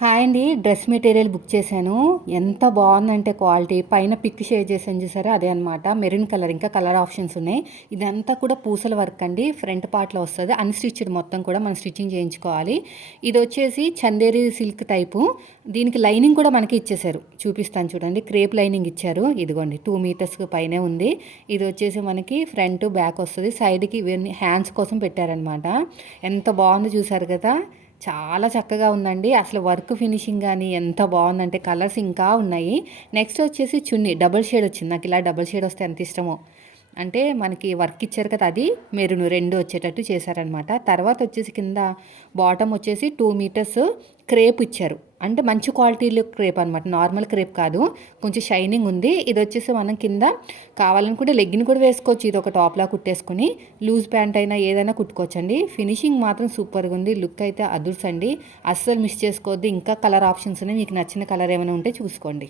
Hi అండి. Dress material book చేశాను. ఎంత బాగుందంటే క్వాలిటీ, పైన పిక్ షేర్ చేశాను చూసారా, అదే అనమాట. మెరూన్ కలర్, ఇంకా కలర్ ఆప్షన్స్ ఉన్నాయి. ఇదంతా కూడా పూసల వర్క్ అండి. ఫ్రంట్ పార్ట్లో వస్తుంది, అన్స్టిచ్డ్ మొత్తం కూడా మనం స్టిచ్చింగ్ చేయించుకోవాలి. ఇది వచ్చేసి చందేరి సిల్క్ టైపు. దీనికి లైనింగ్ కూడా మనకి ఇచ్చేసారు, చూపిస్తాను చూడండి. క్రేప్ లైనింగ్ ఇచ్చారు, ఇదిగోండి 2 మీటర్స్ పైనే ఉంది. ఇది వచ్చేసి మనకి ఫ్రంట్ బ్యాక్ వస్తుంది. సైడ్కి ఇవన్నీ హ్యాండ్స్ కోసం పెట్టారనమాట. ఎంత బాగుందో చూసారు కదా, చాలా చక్కగా ఉందండి. అసలు వర్క్ ఫినిషింగ్ కానీ ఎంత బాగుందంటే, కలర్స్ ఇంకా ఉన్నాయి. నెక్స్ట్ వచ్చేసి చున్నీ డబుల్ షేడ్ వచ్చింది. నాకు ఇలా డబుల్ షేడ్ వస్తే ఎంత ఇష్టమో. అంటే మనకి వర్క్ ఇచ్చారు కదా, అది మెరూన్ 2 వచ్చేటట్టు చేశారనమాట. తర్వాత వచ్చేసి కింద బాటమ్ వచ్చేసి 2 మీటర్స్ క్రేప్ ఇచ్చారు. అంటే మంచి క్వాలిటీలో క్రేప్ అనమాట, నార్మల్ క్రేప్ కాదు, కొంచెం షైనింగ్ ఉంది. ఇది వచ్చేసి మనం కింద కావాలనుకుంటే లెగ్గిన్ కూడా వేసుకోవచ్చు. ఇది ఒక టాప్లా కుట్టేసుకుని లూజ్ ప్యాంట్ అయినా ఏదైనా కుట్టుకోవచ్చండి. ఫినిషింగ్ మాత్రం సూపర్గా ఉంది. లుక్ అయితే అదుర్సండి, అస్సలు మిస్ చేసుకోవద్దు. ఇంకా కలర్ ఆప్షన్స్ ఉన్నాయి, మీకు నచ్చిన కలర్ ఏమైనా ఉంటే చూసుకోండి.